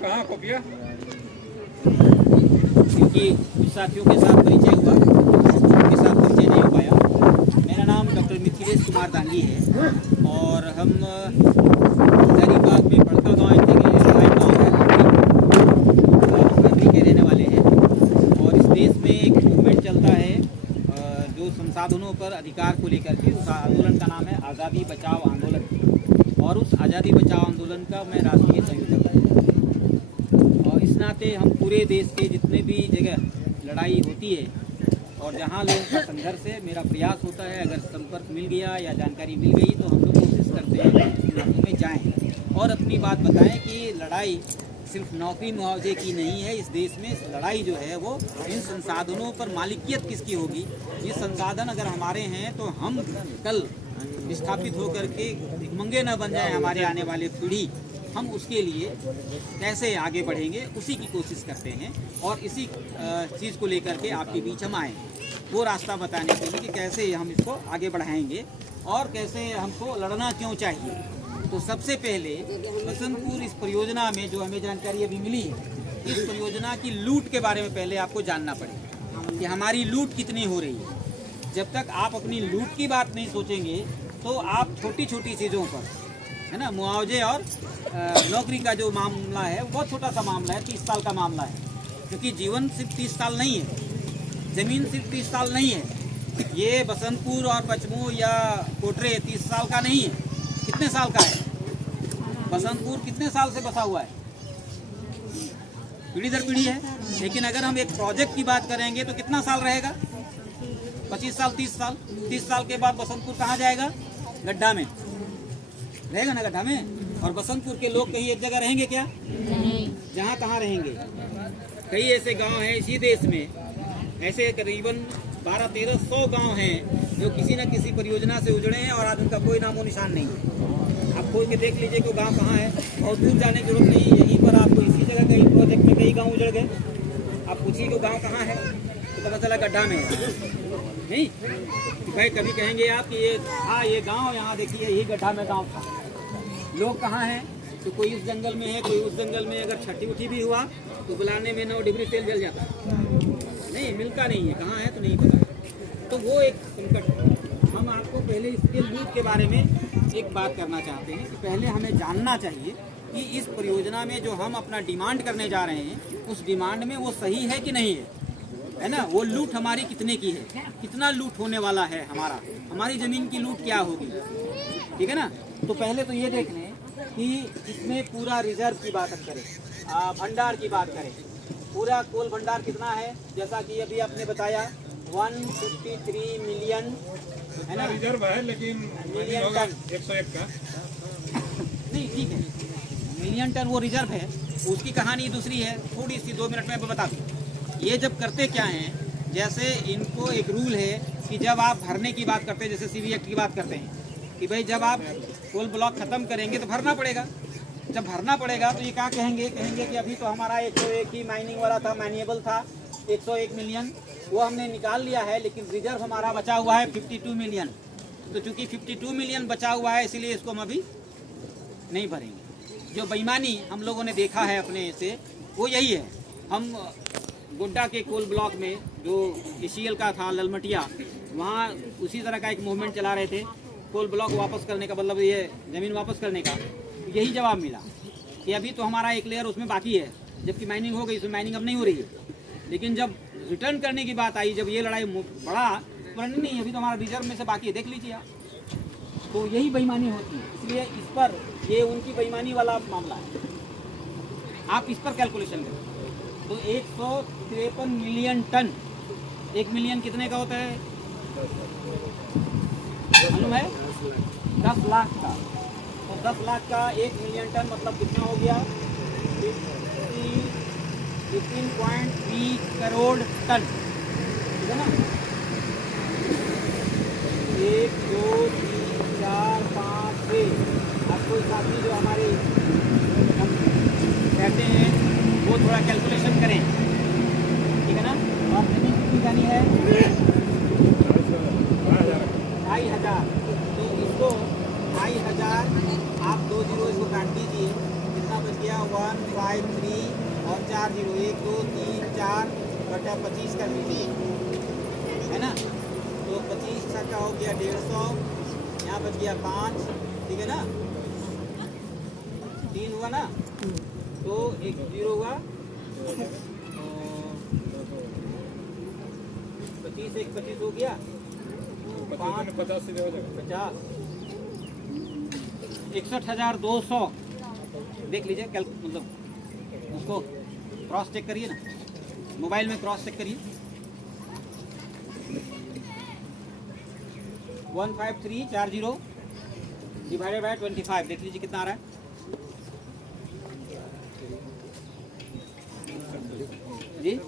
कहाँ कॉपिया? क्योंकि कुछ साथियों के साथ परिचय हुआ, उनके साथ परिचय नहीं हो पाया। मेरा नाम डॉक्टर मिथिलेश कुमार दांगी है और हम हजारीबाग में बड़का गाँव के रहने वाले हैं। और इस देश में एक मूवमेंट चलता है जो संसाधनों पर अधिकार को लेकर के। उस आंदोलन का नाम है आज़ादी बचाओ आंदोलन, और उस आज़ादी बचाओ आंदोलन का मैं राष्ट्रीय संयोजक हूँ। और इस नाते हम पूरे देश के जितने भी जगह लड़ाई होती है और जहाँ लोगों का संघर्ष है, मेरा प्रयास होता है अगर संपर्क मिल गया या जानकारी मिल गई तो हम लोग कोशिश करते हैं कि इलाकों में जाएँ और अपनी बात बताएं कि लड़ाई सिर्फ नौकरी मुआवजे की नहीं है। इस देश में लड़ाई जो है वो इन संसाधनों पर मालिकियत किसकी होगी। ये संसाधन अगर हमारे हैं तो हम कल विस्थापित होकर के भिखमंगे न बन जाए हमारे आने वाले पीढ़ी। हम उसके लिए कैसे आगे बढ़ेंगे उसी की कोशिश करते हैं और इसी चीज़ को लेकर के आपके बीच हम आए वो रास्ता बताने के लिए कि कैसे हम इसको आगे बढ़ाएंगे और कैसे हमको लड़ना क्यों चाहिए। तो सबसे पहले बसंतपुर इस परियोजना में जो हमें जानकारी अभी मिली है, इस परियोजना की लूट के बारे में पहले आपको जानना पड़ेगा कि हमारी लूट कितनी हो रही है। जब तक आप अपनी लूट की बात नहीं सोचेंगे तो आप छोटी छोटी चीज़ों पर, है ना, मुआवजे और नौकरी का जो मामला है वो बहुत छोटा सा मामला है, 30 साल का मामला है। क्योंकि जीवन सिर्फ 30 साल नहीं है, ज़मीन सिर्फ 30 साल नहीं है। ये बसंतपुर और पचमू या कोटरे 30 साल का नहीं है। कितने साल का है बसंतपुर? कितने साल से बसा हुआ है? पीढ़ी दर पीढ़ी है। लेकिन अगर हम एक प्रोजेक्ट की बात करेंगे तो कितना साल रहेगा? 25 साल, 30 साल। 30 साल के बाद बसंतपुर कहाँ जाएगा? गड्ढा में रहेगा ना, गड्ढा में। और बसंतपुर के लोग कहीं एक जगह रहेंगे क्या? नहीं। जहाँ कहाँ रहेंगे? कई ऐसे गांव हैं इसी देश में, ऐसे करीबन 1200-1300 गांव हैं जो किसी न किसी परियोजना से उजड़े हैं और आज उनका कोई नामो निशान नहीं है। आप खोल के देख लीजिए कि वो गांव कहाँ है और दूर जाने की जरूरत नहीं। यहीं पर आपको इसी जगह कई प्रोजेक्ट में कई गांव उजड़ गए। आप पूछिए कि गांव कहाँ है तो पता चला गड्ढा में है। नहीं भाई, कभी कहेंगे आप कि ये ये गांव यहाँ देखिए यही गड्ढा में गांव था। लोग कहाँ हैं? तो कोई इस जंगल में है, कोई उस जंगल में। अगर छठी उठी भी हुआ तो बुलाने में 9 डिग्री तेल जल जाता है। नहीं मिलता नहीं है, कहाँ है तो नहीं पता। तो वो एक संकट है। हम आपको पहले इसके लूट के बारे में एक बात करना चाहते हैं कि पहले हमें जानना चाहिए कि इस परियोजना में जो हम अपना डिमांड करने जा रहे हैं उस डिमांड में वो सही है कि नहीं है ना। वो लूट हमारी कितने की है, कितना लूट होने वाला है, हमारी ज़मीन की लूट क्या होगी, ठीक है ना। तो पहले तो ये देख लें कि इसमें पूरा रिजर्व की बात हम करें, भंडार की बात करें। पूरा कोल भंडार कितना है? जैसा कि अभी आपने बताया 153 मिलियन है ना रिजर्व है, लेकिन मिलियन टन 101 का नहीं, ठीक है, मिलियन टन वो रिजर्व है। उसकी कहानी दूसरी है, थोड़ी सी 2 मिनट में बता दूँ। ये जब करते क्या हैं, जैसे इनको एक रूल है कि जब आप भरने की बात करते हैं, जैसे सीवी एक्ट की बात करते हैं कि भाई जब आप कोल ब्लॉक ख़त्म करेंगे तो भरना पड़ेगा। जब भरना पड़ेगा तो ये क्या कहेंगे कि अभी तो हमारा 101 ही माइनिंग वाला था, मैन्युअल था 101 मिलियन, वो हमने निकाल लिया है, लेकिन रिजर्व हमारा बचा हुआ है 52 मिलियन। तो चूँकि 52 मिलियन बचा हुआ है इसीलिए इसको हम अभी नहीं भरेंगे। जो बेईमानी हम लोगों ने देखा है अपने से वो यही है। हम गोड्डा के कोल ब्लॉक में जो ACL का था ललमटिया, वहाँ उसी तरह का एक मूवमेंट चला रहे थे, कोल ब्लॉक वापस करने का, मतलब ये ज़मीन वापस करने का। यही जवाब मिला कि अभी तो हमारा एक लेयर उसमें बाकी है, जबकि माइनिंग हो गई, उसमें माइनिंग अब नहीं हो रही है। लेकिन जब रिटर्न करने की बात आई, जब ये लड़ाई बढ़ा, तो नहीं अभी तो हमारा रिजर्व में से बाकी है, देख लीजिए आप। तो यही बेईमानी होती है, इसलिए इस पर ये उनकी बेईमानी वाला मामला है। आप इस पर कैलकुलेशन करें तो 153 मिलियन टन, 1 मिलियन कितने का होता है मालूम है? 10 लाख का। तो 10 लाख का 1 मिलियन टन मतलब कितना हो गया? 15.3 करोड़ टन, ठीक है ना। 1 2 3 4 5 6। अब कोई साथी जो हमारे कहते हैं वो थोड़ा कैलकुलेशन करें, ठीक है ना। और जमीन कितनी जानी है? 2,500। तो इसको 2,500 आप 2 0 60,000/25 कर दीजिए, है ना। तो 25 का हो गया 150, यहाँ बच गया 5, ठीक है ना, 3 हुआ ना, तो एक 0 हुआ, 25 एक 25 हो गया, 5 50 61,200 देख लीजिए, मतलब उसको क्रॉस चेक करिए ना, मोबाइल में क्रॉस चेक करिए। 15340 डिवाइडेड बाय 25 देख लीजिए कितना आ रहा है। जी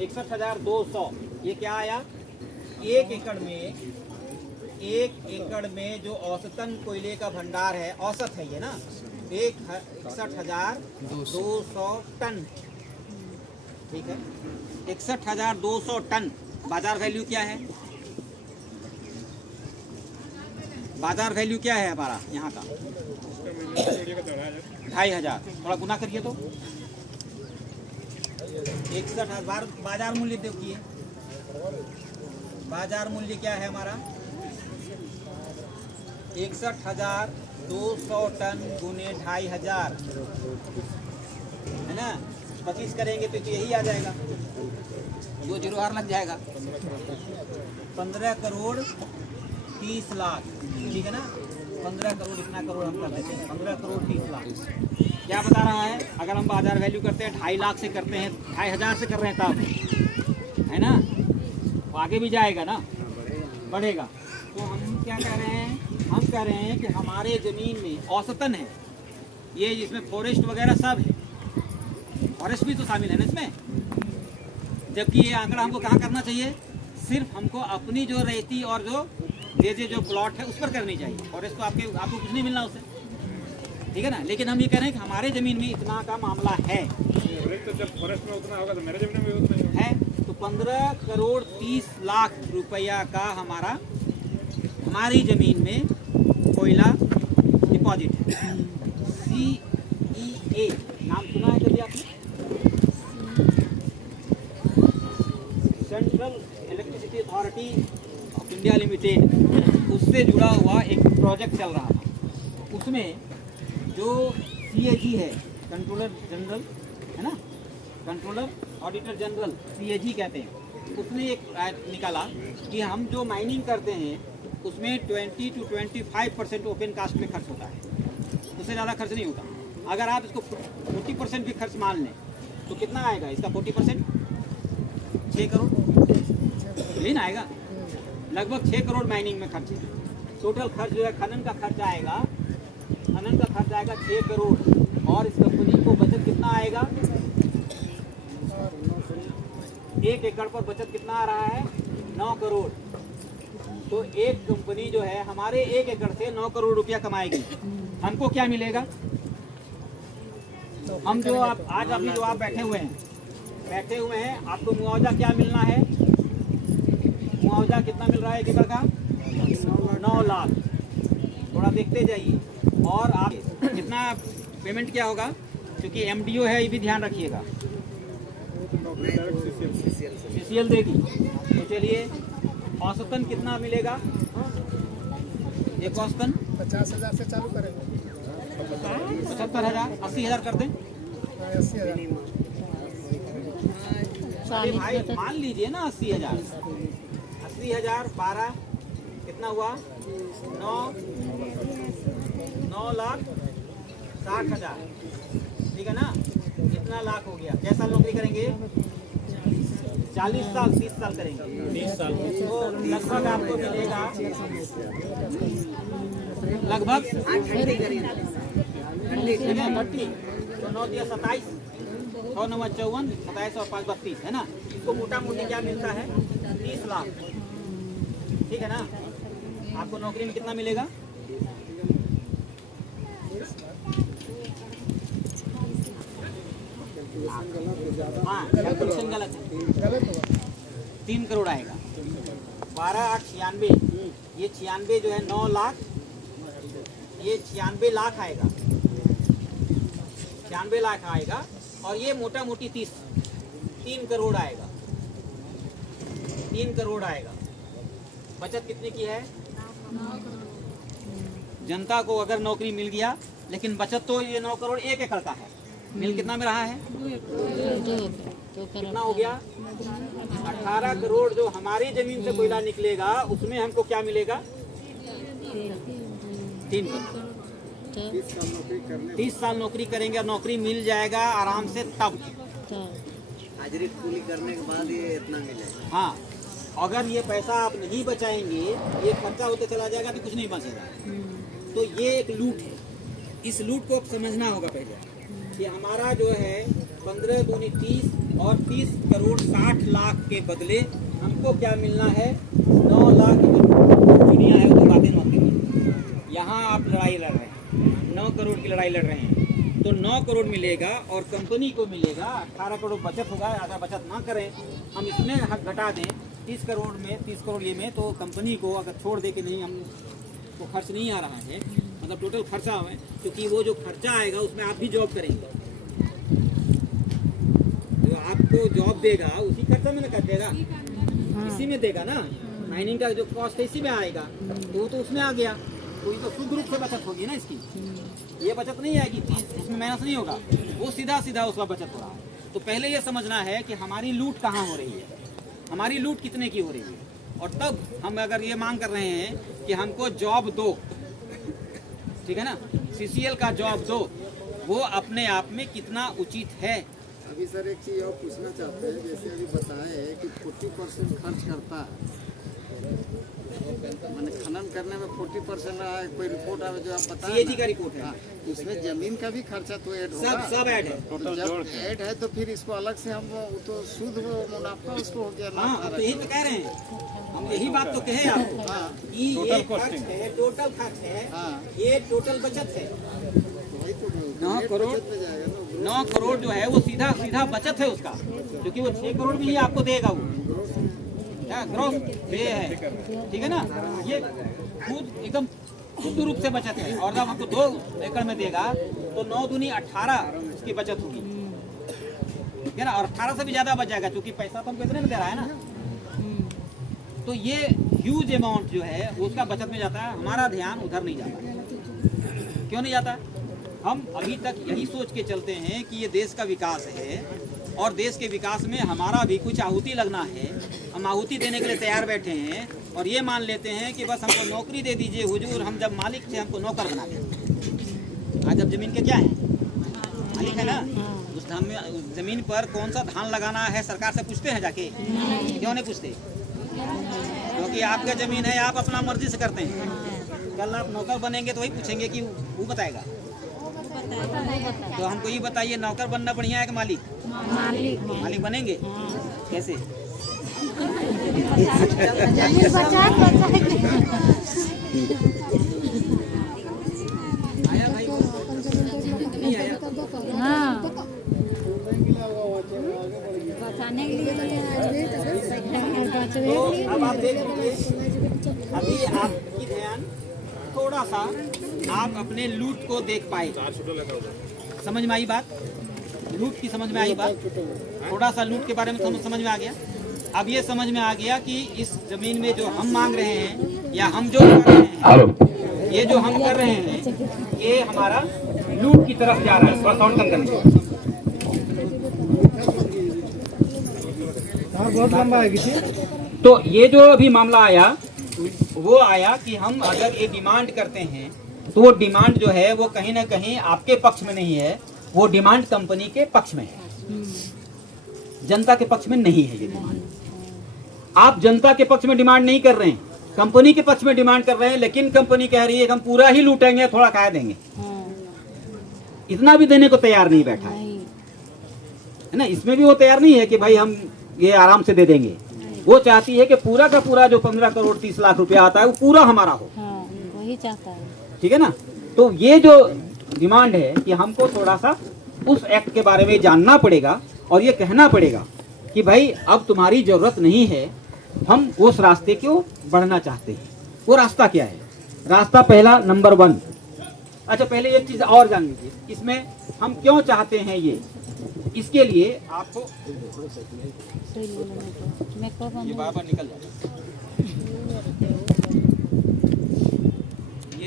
61,200। ये क्या आया, एक एकड़ में जो औसतन कोयले का भंडार है, औसत है ये ना, 61,200 टन, ठीक है। 61,200 टन। बाजार वैल्यू क्या है, बाजार वैल्यू क्या है हमारा यहाँ का, 2,500। थोड़ा गुना करिए तो 61,000 बाजार मूल्य देखिए, बाजार मूल्य क्या है हमारा, 61,200 टन गुने 2,500, है ना। 25 करेंगे तो यही आ जाएगा, 2 जीरो और लग जाएगा, 15 करोड़ 30 लाख, ठीक है ना। 15 करोड़, इतना करोड़ हम कर देते हैं, 15 करोड़ 30 लाख। क्या बता रहा है, अगर हम बाजार वैल्यू करते हैं 2.5 लाख से करते हैं, 2,500 से कर रहे हैं तब, है ना, तो आगे भी जाएगा ना, बढ़ेगा। तो हम क्या कह रहे हैं, हम कह रहे हैं कि हमारे ज़मीन में औसतन है ये, इसमें फॉरेस्ट वगैरह सब है, फॉरेस्ट भी तो शामिल है ना इसमें, जबकि ये आंकड़ा हमको कहाँ करना चाहिए, सिर्फ हमको अपनी जो रेती और जो प्लॉट है उस पर करनी चाहिए, फॉरेस्ट तो आपको कुछ नहीं मिलना उससे, ठीक है ना। लेकिन हम ये कह रहे हैं कि हमारे ज़मीन में इतना का मामला है, तो जब फॉरेस्ट में उतना होगा तो मेरे ज़मीन में उतना ही है। तो 15 करोड़ 30 लाख रुपया का हमारी ज़मीन में कोयला डिपॉजिट है। CEA नाम सुना है कभी आपने, central electricity authority of India limited, उससे जुड़ा हुआ एक प्रोजेक्ट चल रहा था। उसमें जो CAG है, कंट्रोलर जनरल, है ना, कंट्रोलर ऑडिटर जनरल, CAG कहते हैं, उसने एक निकाला कि हम जो माइनिंग करते हैं उसमें 20 to 25% ओपन कास्ट में खर्च होता है, उससे ज़्यादा खर्च नहीं होता। अगर आप इसको 40% भी खर्च मान लें तो कितना आएगा इसका 40%, 6 करोड़ लेना आएगा, लगभग 6 करोड़ माइनिंग में खर्च है। टोटल खर्च जो है खनन का खर्च आएगा 6 करोड़, और इस कंपनी को बचत कितना आएगा, 1 एकड़ पर बचत कितना आ रहा है, 9 करोड़। तो एक कंपनी जो है हमारे 1 एकड़ से 9 करोड़ रुपया कमाएगी। हमको क्या मिलेगा, हम जो आज अभी जो आप बैठे हुए हैं आपको मुआवजा क्या मिलना है, मुआवजा कितना मिल रहा है 1 एकड़ का, 9 लाख। थोड़ा देखते जाइए, और आप कितना पेमेंट क्या होगा, क्योंकि MDO है, ये भी ध्यान रखिएगा, CCL देगी। तो चलिए औसतन कितना मिलेगा, एक औसतन 50,000 से चालू करेंगे, 75,000, 80,000 कर दें। 80,000 अरे भाई मान लीजिए ना 80,000, 12 कितना हुआ, 9,60,000, ठीक है ना, इतना लाख हो गया। कैसा नौकरी करेंगे, 40 साल 30 साल करेंगे, 30 साल, तो लगभग आपको मिलेगा लगभग 30, तो 9 दिया 27, 6 9 54, 27 और 5 32, है ना। इसको मोटा मोटी क्या मिलता है, 30 लाख, ठीक है ना। आपको नौकरी में कितना मिलेगा, हाँ कैलकुलेशन गलत है, 3 करोड़ आएगा, 12 8 96, ये 96 जो है 9 लाख, ये 96 लाख आएगा, 96 लाख आएगा और ये मोटा मोटी 3 करोड़ आएगा। 3 करोड़ आएगा। बचत कितने की है? जनता को अगर नौकरी मिल गया, लेकिन बचत तो ये 9 करोड़ 1 एकड़ का है। मिल कितना में रहा है? कितना हो गया? 18 करोड़ जो हमारी जमीन से कोयला निकलेगा उसमें हमको क्या मिलेगा? 3 करोड़। 30 साल नौकरी करेंगे और नौकरी मिल जाएगा आराम से तब हाजिरी पूरी करने के बाद ये इतना मिलेगा। हाँ, अगर ये पैसा आप नहीं बचाएंगे, ये खर्चा होते चला जाएगा तो कुछ नहीं बचेगा। तो ये एक लूट है। इस लूट को समझना होगा पहले कि हमारा जो है 15 दूनी 30 और 30 करोड़ 60 लाख के बदले हमको क्या मिलना है? 9 लाख। दुनिया है वो तो बातें मत करिए। यहाँ आप लड़ाई लड़ रहे हैं, 9 करोड़ की लड़ाई लड़ रहे हैं, तो 9 करोड़ मिलेगा और कंपनी को मिलेगा 18 करोड़ बचत होगा। अगर बचत ना करें, हम इसमें हक घटा दें 30 करोड़ में, 30 करोड़ ये में, तो कंपनी को अगर छोड़ दे कि नहीं हम तो खर्च नहीं आ रहा है, मतलब टोटल खर्चा है, क्योंकि वो जो खर्चा आएगा उसमें आप भी जॉब करेंगे, जो आपको जॉब देगा उसी खर्चा में ना कर देगा, इसी में देगा ना। माइनिंग का जो कॉस्ट है इसी में आएगा, तो वो तो उसमें आ गया, तो ये तो शुद्ध रूप से बचत होगी ना इसकी। ये बचत नहीं आएगी, उसमें मेहनत नहीं होगा, वो सीधा सीधा उसका बचत हो रहा है। तो पहले ये समझना है कि हमारी लूट कहाँ हो रही है, हमारी लूट कितने की हो रही है, और तब हम अगर ये मांग कर रहे हैं कि हमको जॉब दो, ठीक है ना, सीसीएल का जॉब दो, वो अपने आप में कितना उचित है। अभी सर एक चीज़ और पूछना चाहते हैं, जैसे अभी बताए कि 40% खर्च करता है, मैंने खनन करने में 40% रहा है, कोई रिपोर्ट आवे जो आप बताएं सीएजी का रिपोर्ट है। हाँ, उसमें जमीन का भी खर्चा तो ऐड होगा। सब ऐड है। तो जब ऐड है तो फिर इसको अलग से हम वो तो शुद्ध वो मुनाफा उसको हो गया ना। हाँ, तो यही तो कह रहे हैं हम, यही बात तो कहे आपको हाँ, कि ये खर्च है, टोटल खर्च है, हाँ, ये टोटल बचत है। वही तो 9 करोड़ बचत में जाएगा ना। 9 करोड़ जो है वो सीधा सीधा बचत है उसका, क्योंकि वो 6 करोड़ भी आपको देगा वो, क्या ग्रोस ये है, ठीक है ना। ये खुद एकदम शुद्ध रूप से बचत है। और जब हमको 2 एकड़ में देगा तो 9 दूनी 18 उसकी बचत होगी, ठीक है ना, और 18 से भी ज्यादा बच जाएगा, क्योंकि पैसा तो हमको इतने में दे रहा है ना। तो ये ह्यूज अमाउंट जो है वो उसका बचत में जाता है। हमारा ध्यान उधर नहीं जाता। क्यों नहीं जाता? हम अभी तक यही सोच के चलते हैं कि ये देश का विकास है और देश के विकास में हमारा भी कुछ आहुति लगना है। हम आहुति देने के लिए तैयार बैठे हैं और ये मान लेते हैं कि बस हमको नौकरी दे दीजिए हुजूर, हम जब मालिक थे हमको नौकर बना दें। आज अब जमीन के क्या है? मालिक है ना। उस जमीन पर कौन सा धान लगाना है सरकार से पूछते हैं जाके? क्यों नहीं पूछते? क्योंकि आपका जमीन है, आप अपना मर्जी से करते हैं। कल आप नौकर बनेंगे तो वही पूछेंगे कि वो बताएगा। तो हमको ये बताइए, नौकर बनना बढ़िया है कि मालिक? मालिक बनेंगे कैसे? आया भाई नहीं आया? बचाने के लिए तो अब आप देख लीजिए, अभी आपकी ध्यान थोड़ा सा आप अपने लूट को देख पाए। समझ में आई बात? लूट की समझ में आई बात? थोड़ा सा लूट के बारे में थोड़ा समझ में आ गया। अब ये समझ में आ गया कि इस जमीन में जो हम मांग रहे हैं या हम जो कर रहे हैं, ये जो हम कर रहे हैं, ये हमारा लूट की तरफ जा रहा है। थोड़ा साउंड कम करना। बहुत लंबा है किसी। तो ये जो अभी मामला आया वो आया कि हम अगर ये डिमांड करते हैं तो वो डिमांड जो है वो कहीं ना कहीं आपके पक्ष में नहीं है, वो डिमांड कंपनी के पक्ष में है, जनता के पक्ष में नहीं है। ये डिमांड आप जनता के पक्ष में डिमांड नहीं कर रहे हैं, कंपनी के पक्ष में डिमांड कर रहे हैं। लेकिन कंपनी कह रही है कि हम पूरा ही लूटेंगे, थोड़ा खा देंगे, इतना भी देने को तैयार नहीं बैठा है ना। इसमें भी वो तैयार नहीं है कि भाई हम ये आराम से दे देंगे। वो चाहती है कि पूरा का पूरा जो 15 करोड़ 30 लाख रुपया आता है वो पूरा हमारा हो। वही चाहता है, ठीक है ना। तो ये जो डिमांड है कि हमको थोड़ा सा उस एक्ट के बारे में जानना पड़ेगा और ये कहना पड़ेगा कि भाई अब तुम्हारी जरूरत नहीं है, हम उस रास्ते को बढ़ना चाहते हैं। वो रास्ता क्या है? रास्ता पहला नंबर 1 अच्छा, पहले एक चीज और जान लीजिए, इसमें हम क्यों चाहते हैं ये, इसके लिए आपको सुई ले लेने को। मैं कब ये बार बार निकल जाता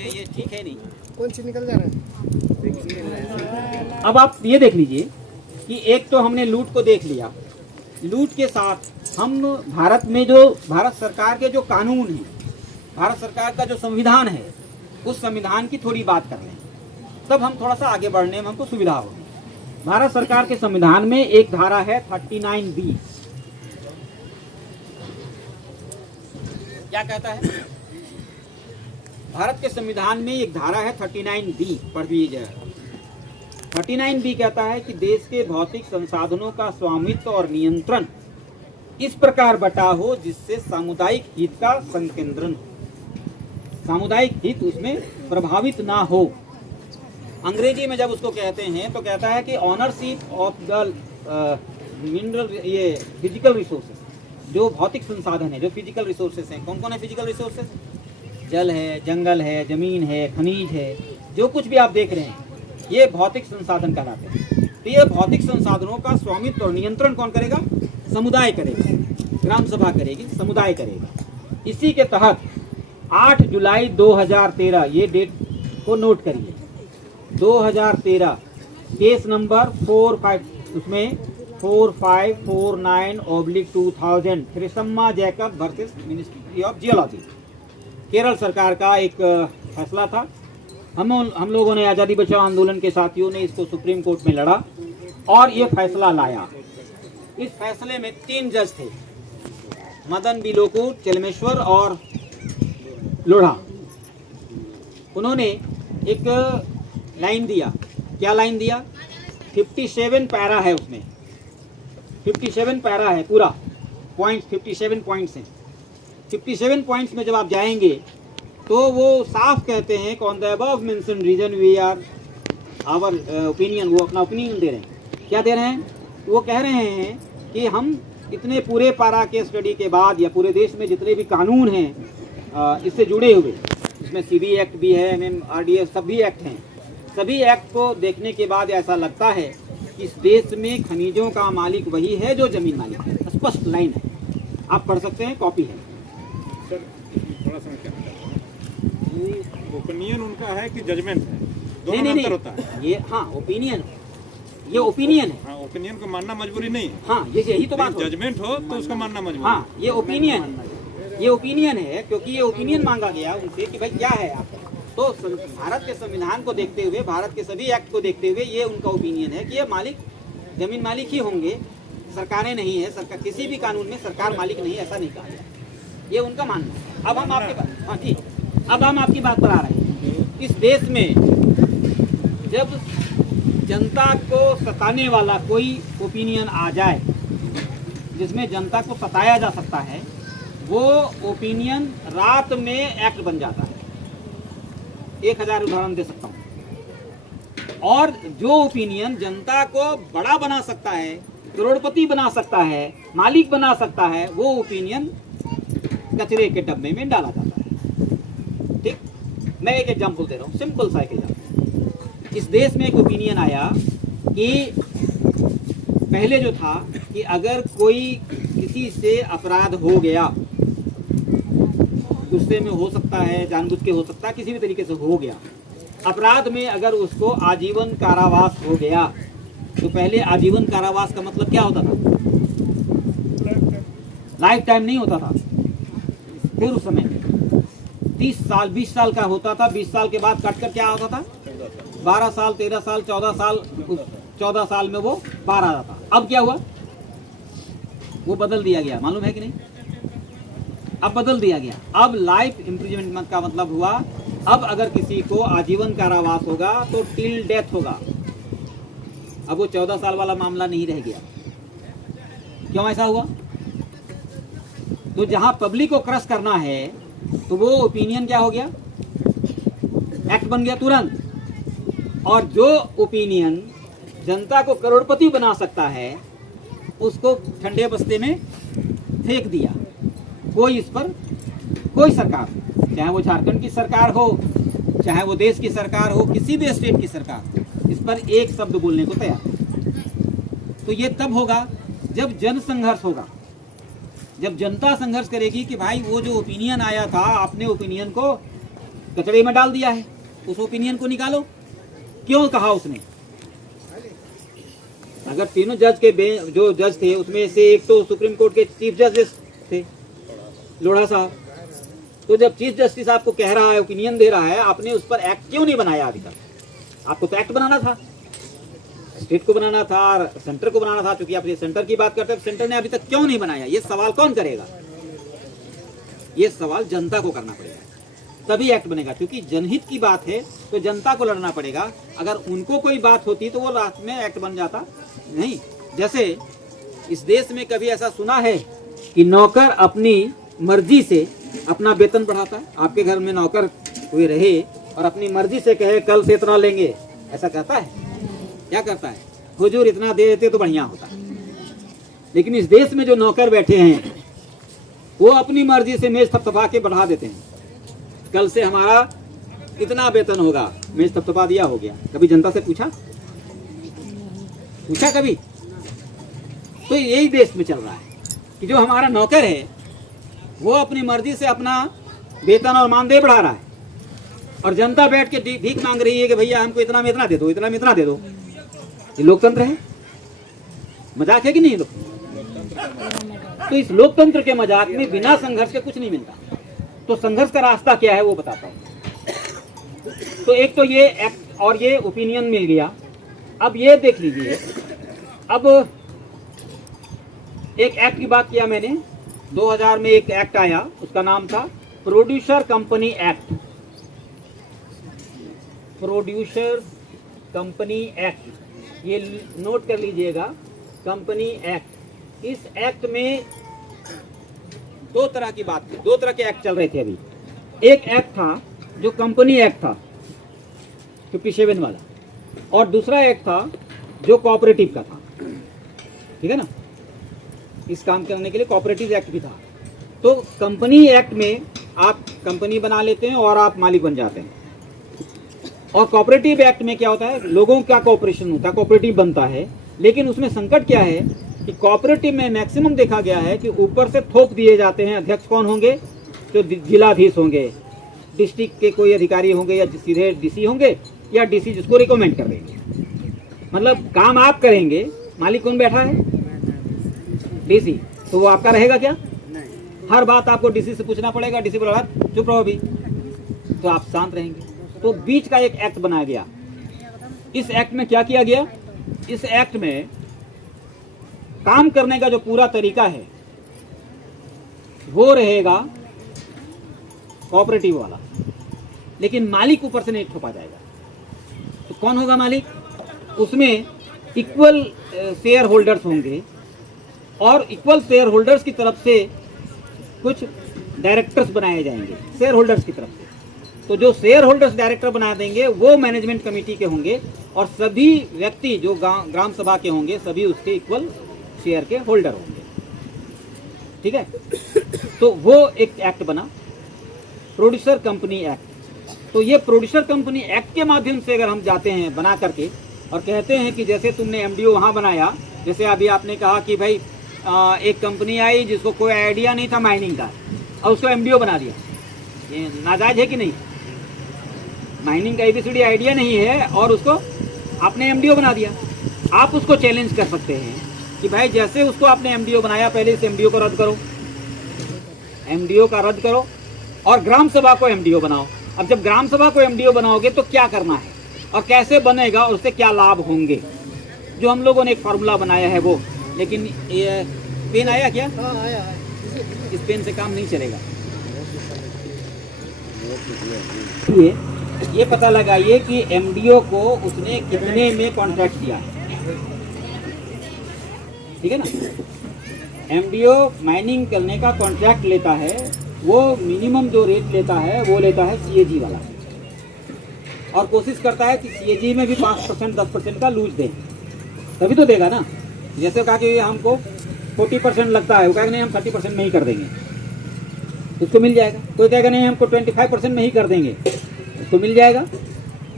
ये ठीक है नहीं। कौन सी निकल जा रहा है? अब आप ये देख लीजिए कि एक तो हमने लूट को देख लिया, लूट के साथ हम भारत में जो भारत सरकार के जो कानून हैं, भारत सरकार का जो संविधान है, उस संविधान की थोड़ी बात कर लें, तब हम थोड़ा सा आगे बढ़ने में हमको सुविधा होगी। भारत सरकार के संविधान में एक धारा है 39B। क्या कहता है? भारत के संविधान में एक धारा है 39B, पढ़ लीजिए। 39B कहता है कि देश के भौतिक संसाधनों का स्वामित्व और नियंत्रण इस प्रकार बटा हो जिससे सामुदायिक हित का संकेंद्रण हो, सामुदायिक हित उसमें प्रभावित ना हो। अंग्रेजी में जब उसको कहते हैं तो कहता है कि ऑनरशिप ऑफ द मिनरल, ये फिजिकल रिसोर्सेस, जो भौतिक संसाधन है, जो फिजिकल रिसोर्सेस हैं। कौन कौन है फिजिकल रिसोर्सेस? जल है, जंगल है, जमीन है, खनिज है, जो कुछ भी आप देख रहे हैं ये भौतिक संसाधन कहलाते हैं। तो ये भौतिक संसाधनों का स्वामित्व और नियंत्रण कौन करेगा? समुदाय करेगा, ग्राम सभा करेगी, समुदाय करेगा। इसी के तहत 8 जुलाई 2013, ये डेट को नोट करिए, 2013 केस नंबर 45, उसमें 4549/2000 Thresamma Jacob versus ministry of geology, Kerala सरकार का एक फैसला था। हम लोगों ने, आज़ादी बचाओ आंदोलन के साथियों ने इसको सुप्रीम कोर्ट में लड़ा और ये फैसला लाया। इस फैसले में 3 जज थे, मदन बी लोकुर, चेलमेश्वर और लोढ़ा। उन्होंने एक लाइन दिया। क्या लाइन दिया? 57 पैरा है उसमें, 57 पैरा है पूरा, पॉइंट 57 पॉइंट्स हैं। 57 पॉइंट्स में जब आप जाएंगे तो वो साफ कहते हैं on the above mentioned reason we are our opinion, वो अपना ओपिनियन दे रहे हैं। क्या दे रहे हैं? वो कह रहे हैं कि हम इतने पूरे पैरा के स्टडी के बाद, या पूरे देश में जितने भी कानून हैं इससे जुड़े हुए, इसमें CB एक्ट भी है, MMRDA, सभी एक्ट हैं, सभी एक्ट को देखने के बाद ऐसा लगता है कि इस देश में खनिजों का मालिक वही है जो जमीन मालिक है। स्पष्ट लाइन है, आप पढ़ सकते हैं, कॉपी है। सर थोड़ा सा क्या ओपिनियन उनका है कि जजमेंट है? दोनों में अंतर होता है। ये हाँ ओपिनियन, ये ओपिनियन है। हाँ, ओपिनियन को मानना मजबूरी नहीं है। हाँ, ये यही तो बात है। जजमेंट हो तो उसको मानना मजबूरी। हाँ, ये ओपिनियन है, ये ओपिनियन है, क्योंकि ये ओपिनियन मांगा गया उनसे कि भाई क्या है आप। तो भारत के संविधान को देखते हुए, भारत के सभी एक्ट को देखते हुए ये उनका ओपिनियन है कि ये मालिक, जमीन मालिक ही होंगे, सरकारें नहीं है। सरकार किसी भी कानून में सरकार मालिक नहीं, ऐसा नहीं कहा गया, ये उनका मानना है। अब हम आपके बात, हाँ ठीक, अब हम आपकी बात पर आ रहे हैं। इस देश में जब जनता को सताने वाला कोई ओपिनियन आ जाए, जिसमें जनता को सताया जा सकता है, वो ओपिनियन रात में एक्ट बन जाता है। 1000 उदाहरण दे सकता हूँ। और जो ओपिनियन जनता को बड़ा बना सकता है, करोड़पति बना सकता है, मालिक बना सकता है, वो ओपिनियन कचरे के डब्बे में डाला जाता है। ठीक, मैं एक एग्जांपल दे रहा हूँ, सिंपल सा एक एग्जांपल। इस देश में एक ओपिनियन आया कि पहले जो था कि अगर कोई किसी से अपराध हो गया, गुस्से में हो सकता है, जानबूझ के हो सकता है, किसी भी तरीके से हो गया, अपराध में अगर उसको आजीवन कारावास हो गया, तो पहले आजीवन कारावास का मतलब क्या होता था? लाइफ टाइम नहीं होता था। पूर्व समय में 30 साल 20 साल का होता था। 20 साल के बाद कटकर क्या होता था? 12 साल 13 साल 14 साल, 14 साल में वो बाहर आ जाता। अब क्या हुआ? वो बदल दिया गया, मालूम है कि नहीं? अब बदल दिया गया। अब लाइफ इम्प्रिजनमेंट का मतलब हुआ, अब अगर किसी को आजीवन कारावास होगा तो टिल डेथ होगा। अब वो 14 साल वाला मामला नहीं रह गया। क्यों ऐसा हुआ? तो जहां पब्लिक को क्रश करना है तो वो ओपिनियन क्या हो गया? एक्ट बन गया तुरंत। और जो ओपिनियन जनता को करोड़पति बना सकता है, उसको ठंडे बस्ते में फेंक दिया। कोई इस पर, कोई सरकार, चाहे वो झारखंड की सरकार हो, चाहे वो देश की सरकार हो, किसी भी स्टेट की सरकार हो, इस पर एक शब्द बोलने को तैयार है। तो ये तब होगा जब जन संघर्ष होगा, जब जनता संघर्ष करेगी कि भाई वो जो ओपिनियन आया था, आपने ओपिनियन को कचड़े में डाल दिया है, उस ओपिनियन को निकालो, क्यों कहा उसने। अगर तीनों जज के जो जज थे उसमें से एक तो सुप्रीम कोर्ट के चीफ जस्टिस थे लोढ़ा साहब, तो जब चीफ जस्टिस आपको कह रहा है, ओपिनियन दे रहा है, आपने उस पर एक्ट क्यों नहीं बनाया अभी तक? आपको तो एक्ट बनाना था, स्टेट को बनाना था, सेंटर को बनाना था। क्योंकि आप ये सेंटर की बात करते हैं, सेंटर ने अभी तक क्यों नहीं बनाया? ये सवाल कौन करेगा? ये सवाल जनता को करना पड़ेगा, तभी एक्ट बनेगा। क्योंकि जनहित की बात है तो जनता को लड़ना पड़ेगा। अगर उनको कोई बात होती तो वो रात में एक्ट बन जाता नहीं। जैसे इस देश में कभी ऐसा सुना है कि नौकर अपनी मर्जी से अपना वेतन बढ़ाता है? आपके घर में नौकर कोई रहे और अपनी मर्जी से कहे कल से इतना लेंगे, ऐसा कहता है? क्या करता है? हुजूर इतना दे देते तो बढ़िया होता। लेकिन इस देश में जो नौकर बैठे हैं वो अपनी मर्जी से मेज थपथपा के बढ़ा देते हैं, कल से हमारा इतना वेतन होगा, मेज थपथपा दिया, हो गया। कभी जनता से पूछा कभी? तो यही देश में चल रहा है कि जो हमारा नौकर है वो अपनी मर्जी से अपना वेतन और मानदेय बढ़ा रहा है, और जनता बैठ के भीख मांग रही है कि भैया हमको इतना में इतना दे दो, इतना में इतना दे दो। ये लोकतंत्र है? मजाक है कि नहीं? तो इस लोकतंत्र के मजाक में बिना संघर्ष के कुछ नहीं मिलता। तो संघर्ष का रास्ता क्या है वो बताता हूँ। तो एक तो ये एक्ट और ये ओपिनियन मिल गया। अब ये देख लीजिए, अब एक एक्ट की बात किया मैंने, 2000 में एक एक्ट आया, उसका नाम था producer company act. Producer company act, ये नोट कर लीजिएगा, कंपनी एक्ट। इस एक्ट में दो तरह की बात थी, दो तरह के एक्ट चल रहे थे अभी। एक एक्ट था जो कंपनी एक्ट था 57 वाला, और दूसरा एक्ट था जो कोऑपरेटिव का था। ठीक है ना? इस काम करने के लिए कोऑपरेटिव एक्ट भी था। तो कंपनी एक्ट में आप कंपनी बना लेते हैं और आप मालिक बन जाते हैं, और कोऑपरेटिव एक्ट में क्या होता है, लोगों का कोऑपरेशन होता है, कोऑपरेटिव बनता है। लेकिन उसमें संकट क्या है कि कोऑपरेटिव में मैक्सिमम देखा गया है कि ऊपर से थोप दिए जाते हैं। अध्यक्ष कौन होंगे? जो जिलाधीश होंगे, डिस्ट्रिक्ट के कोई अधिकारी होंगे, या सीधे डीसी होंगे, या डीसी जिसको रिकमेंड कर देंगे। मतलब काम आप करेंगे, मालिक कौन बैठा है? डीसी। तो वो आपका रहेगा क्या? हर बात आपको डीसी से पूछना पड़ेगा। डीसी बोला चुप रहो अभी, तो आप शांत रहेंगे। तो बीच का एक एक्ट बनाया गया। इस एक्ट में क्या किया गया? इस एक्ट में काम करने का जो पूरा तरीका है वो रहेगा कोऑपरेटिव वाला, लेकिन मालिक ऊपर से नहीं थोपा जाएगा। तो कौन होगा मालिक? उसमें इक्वल शेयर होल्डर्स होंगे, और इक्वल शेयर होल्डर्स की तरफ से कुछ डायरेक्टर्स बनाए जाएंगे शेयर होल्डर्स की तरफ से। तो जो शेयर होल्डर्स डायरेक्टर बना देंगे वो मैनेजमेंट कमेटी के होंगे, और सभी व्यक्ति जो ग्राम सभा के होंगे सभी उसके इक्वल शेयर के होल्डर होंगे। ठीक है? तो वो एक एक्ट बना, प्रोड्यूसर कंपनी एक्ट। तो ये प्रोड्यूसर कंपनी एक्ट के माध्यम से अगर हम जाते हैं बना करके और कहते हैं कि जैसे तुमने एमडीओ वहाँ बनाया, जैसे अभी आपने कहा कि भाई एक कंपनी आई जिसको कोई आइडिया नहीं था माइनिंग का, और उसको एमडीओ बना दिया, ये नाजायज है कि नहीं? माइनिंग का एबीसीडी आइडिया नहीं है और उसको आपने एमडीओ बना दिया। आप उसको चैलेंज कर सकते हैं कि भाई जैसे उसको आपने एमडीओ बनाया, पहले इस एमडीओ को रद्द करो, एमडीओ का रद्द करो, और ग्राम सभा को एमडीओ बनाओ। अब जब ग्राम सभा को एमडीओ बनाओगे तो क्या करना है और कैसे बनेगा और उससे क्या लाभ होंगे, जो हम लोगों ने एक फार्मूला बनाया है वो। लेकिन ये पेन आया क्या? हाँ आया है। इस पेन से काम नहीं चलेगा। ये पता लगाइए कि एमडीओ को उसने कितने में कॉन्ट्रैक्ट किया है। ठीक है ना? एमडीओ माइनिंग करने का कॉन्ट्रैक्ट लेता है, वो मिनिमम जो रेट लेता है वो लेता है सीएजी वाला, और कोशिश करता है कि सीएजी में भी 5% 10% का लूज दे, तभी तो देगा ना। जैसे कहा कि हमको 40% लगता है, वो कहेगा नहीं हम 30% में ही कर देंगे, उसको मिल जाएगा। कोई कहेगा नहीं हमको 25% में ही कर देंगे, उसको मिल जाएगा,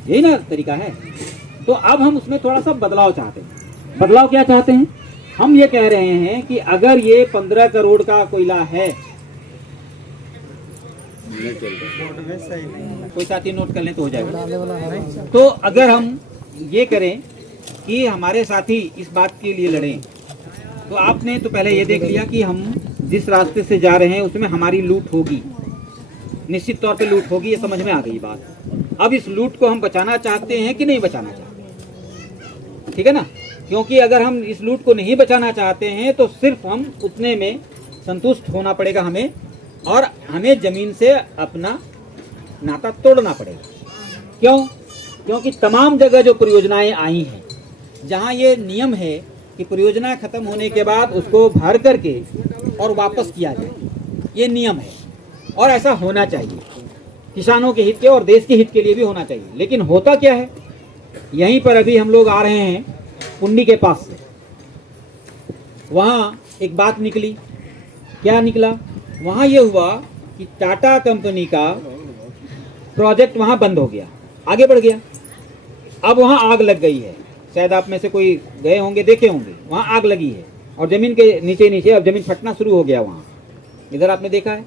यही ना तरीका है। तो अब हम उसमें थोड़ा सा बदलाव चाहते हैं। बदलाव क्या चाहते हैं? हम ये कह रहे हैं कि अगर ये 15 करोड़ का कोयला है, कोई साथी नोट कर लें तो हो जाएगा। तो अगर हम ये करें कि हमारे साथी इस बात के लिए लड़ें, तो आपने तो पहले ये देख लिया कि हम जिस रास्ते से जा रहे हैं उसमें हमारी लूट होगी, निश्चित तौर पे लूट होगी, ये समझ में आ गई बात। अब इस लूट को हम बचाना चाहते हैं कि नहीं बचाना चाहते, ठीक है ना? क्योंकि अगर हम इस लूट को नहीं बचाना चाहते हैं तो सिर्फ हम उतने में संतुष्ट होना पड़ेगा हमें, और हमें जमीन से अपना नाता तोड़ना पड़ेगा। क्यों? क्योंकि तमाम जगह जो परियोजनाएं आई हैं, जहां ये नियम है कि परियोजना खत्म होने के बाद उसको भर करके और वापस किया जाए, ये नियम है और ऐसा होना चाहिए, किसानों के हित के और देश के हित के लिए भी होना चाहिए। लेकिन होता क्या है, यहीं पर अभी हम लोग आ रहे हैं पुंडी के पास से, वहाँ एक बात निकली। क्या निकला? वहाँ ये हुआ कि टाटा कंपनी का प्रोजेक्ट वहाँ बंद हो गया, आगे बढ़ गया। अब वहाँ आग लग गई है, शायद आप में से कोई गए होंगे, देखे होंगे, वहाँ आग लगी है और जमीन के नीचे नीचे अब जमीन फटना शुरू हो गया। वहाँ इधर आपने देखा है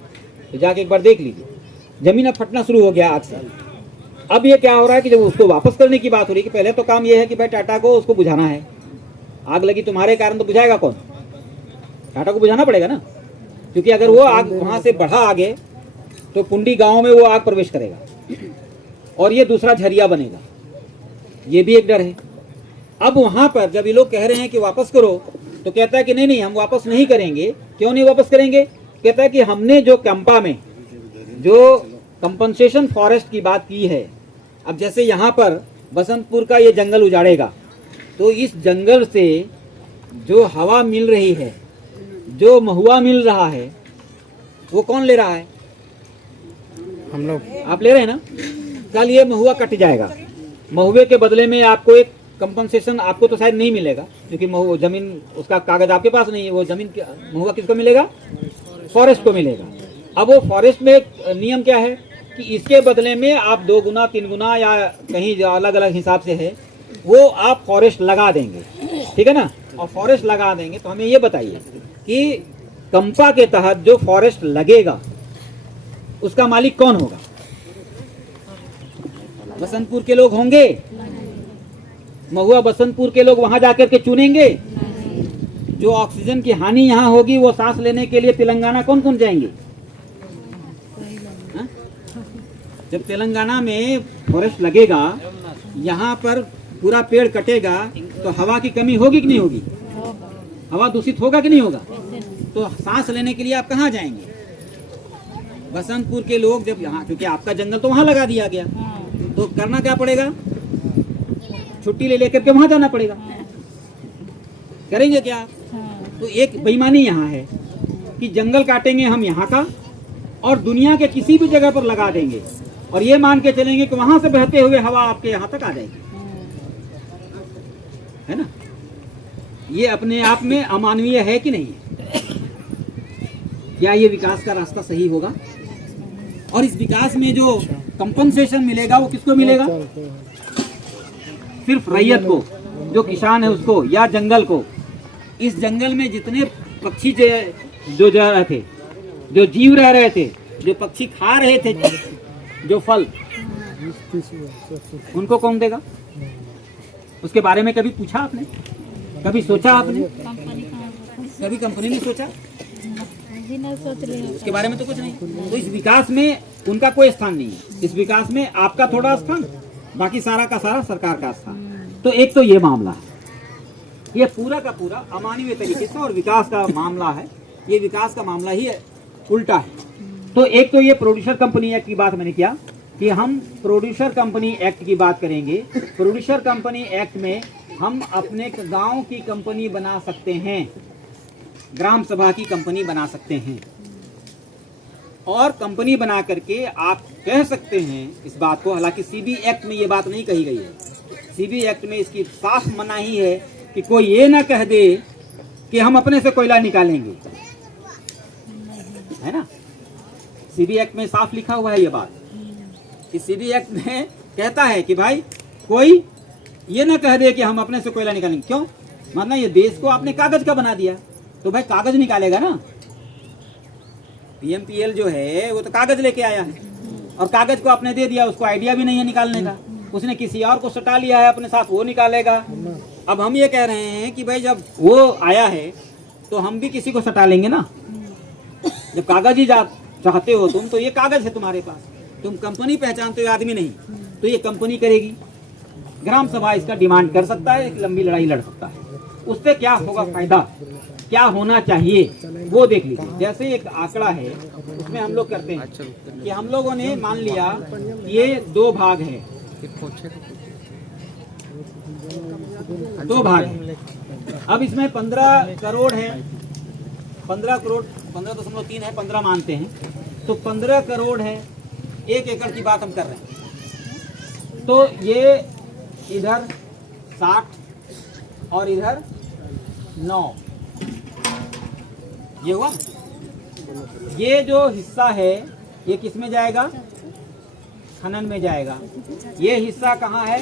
तो जाके एक बार देख लीजिए, जमीन अब फटना शुरू हो गया आग से। अब ये क्या हो रहा है कि जब उसको वापस करने की बात हो रही है कि पहले तो काम ये है कि भाई टाटा को उसको बुझाना है, आग लगी तुम्हारे कारण, तो बुझाएगा कौन? टाटा को बुझाना पड़ेगा ना, क्योंकि अगर वो आग वहां से बढ़ा आगे तो पुंडी गांव में वो आग प्रवेश करेगा और ये दूसरा झरिया बनेगा, ये भी एक डर है। अब वहां पर जब ये लोग कह रहे हैं कि वापस करो, तो कहता है कि नहीं नहीं हम वापस नहीं करेंगे। क्यों नहीं वापस करेंगे? कहता है कि हमने जो कंपा में जो कंपनसेशन फॉरेस्ट की बात की है, अब जैसे यहाँ पर बसंतपुर का ये जंगल उजाड़ेगा तो इस जंगल से जो हवा मिल रही है, जो महुआ मिल रहा है, वो कौन ले रहा है? हम लोग। आप ले रहे हैं ना। कल ये महुआ कट जाएगा, महुए के बदले में आपको एक कंपनसेशन, आपको तो शायद नहीं मिलेगा क्योंकि महुआ जमीन, उसका कागज आपके पास नहीं है, वो जमीन महुआ किसको मिलेगा? फॉरेस्ट को मिलेगा। अब वो फॉरेस्ट में एक नियम क्या है कि इसके बदले में आप 2 गुना 3 गुना या कहीं अलग अलग हिसाब से है, वो आप फॉरेस्ट लगा देंगे, ठीक है ना? और फॉरेस्ट लगा देंगे तो हमें ये बताइए कि कंपा के तहत जो फॉरेस्ट लगेगा उसका मालिक कौन होगा? बसंतपुर के लोग होंगे? महुआ बसंतपुर के लोग वहां जाकर के चुनेंगे? जो ऑक्सीजन की हानि यहाँ होगी वो सांस लेने के लिए तेलंगाना कौन कौन जाएंगे? हा? जब तेलंगाना में फॉरेस्ट लगेगा, यहाँ पर पूरा पेड़ कटेगा तो हवा की कमी होगी कि नहीं होगी? हवा दूषित होगा कि नहीं होगा? तो सांस लेने के लिए आप कहाँ जाएंगे? बसंतपुर के लोग जब यहाँ, क्योंकि आपका जंगल तो वहां लगा दिया गया, तो करना क्या पड़ेगा? छुट्टी ले लेकर के वहां जाना पड़ेगा। करेंगे क्या? तो एक बेईमानी यहाँ है कि जंगल काटेंगे हम यहाँ का और दुनिया के किसी भी जगह पर लगा देंगे और ये मान के चलेंगे कि वहां से बहते हुए हवा आपके यहाँ तक आ जाएगी, है ना? ये अपने आप में अमानवीय है कि नहीं? क्या ये विकास का रास्ता सही होगा? और इस विकास में जो कंपनसेशन मिलेगा वो किसको मिलेगा? सिर्फ रैयत को, जो किसान है उसको, या जंगल को। इस जंगल में जितने पक्षी जो जा रहे थे, जो जीव रह रहे थे, जो पक्षी खा रहे थे जो फल, उनको कौन देगा? उसके बारे में कभी पूछा आपने? कभी सोचा आपने? कभी कंपनी ने सोचा? उसके बारे में तो कुछ नहीं। तो इस विकास में उनका कोई स्थान नहीं है। इस विकास में आपका थोड़ा स्थान, बाकी सारा का सारा सरकार का स्थान। तो एक तो ये मामला है, ये पूरा का पूरा अमानवीय तरीके से, और विकास का मामला है, ये विकास का मामला ही उल्टा है। तो एक तो ये प्रोड्यूसर कंपनी एक्ट की बात मैंने किया कि हम प्रोड्यूसर कंपनी एक्ट की बात करेंगे। प्रोड्यूसर कंपनी एक्ट में हम अपने गांव की कंपनी बना सकते हैं, ग्राम सभा की कंपनी बना सकते हैं, और कंपनी बना करके आप कह सकते हैं इस बात को। हालांकि सीबी एक्ट में ये बात नहीं कही गई है, सीबी एक्ट में इसकी साफ मनाही है कि कोई ये ना कह दे कि हम अपने से कोयला निकालेंगे, है ना? सीबी एक्ट में साफ लिखा हुआ है ये बात कि सीडी एक्ट में कहता है कि भाई कोई ये ना कह दे कि हम अपने से कोयला निकालेंगे। क्यों? मतलब ये देश को आपने कागज का बना दिया, तो भाई कागज निकालेगा ना। पीएमपीएल जो है वो तो कागज लेके आया है, और कागज को आपने दे दिया, उसको आइडिया भी नहीं है निकालने का, उसने किसी और को सटा लिया है अपने साथ, वो निकालेगा। अब हम ये कह रहे हैं कि भाई जब वो आया है तो हम भी किसी को सटा लेंगे ना। जब कागज ही चाहते हो तुम, तो ये कागज है तुम्हारे पास, तुम कंपनी पहचानते हो, आदमी नहीं, तो ये कंपनी करेगी। ग्राम सभा इसका डिमांड कर सकता है, एक लंबी लड़ाई लड़ सकता है। उससे क्या होगा फायदा, क्या होना चाहिए वो देख लीजिए। जैसे एक आंकड़ा है, उसमें हम लोग करते हैं कि हम लोगों ने मान लिया ये 2 भाग है, 2 भाग है। अब इसमें 15 करोड़ है, 15 करोड़ 15.3 है, 15 मानते हैं, तो 15 करोड़ है, 1 एकड़ की बात हम कर रहे हैं। तो ये इधर 60 और इधर 9, ये हुआ। ये जो हिस्सा है ये किस में जाएगा? खनन में जाएगा। ये हिस्सा कहाँ है?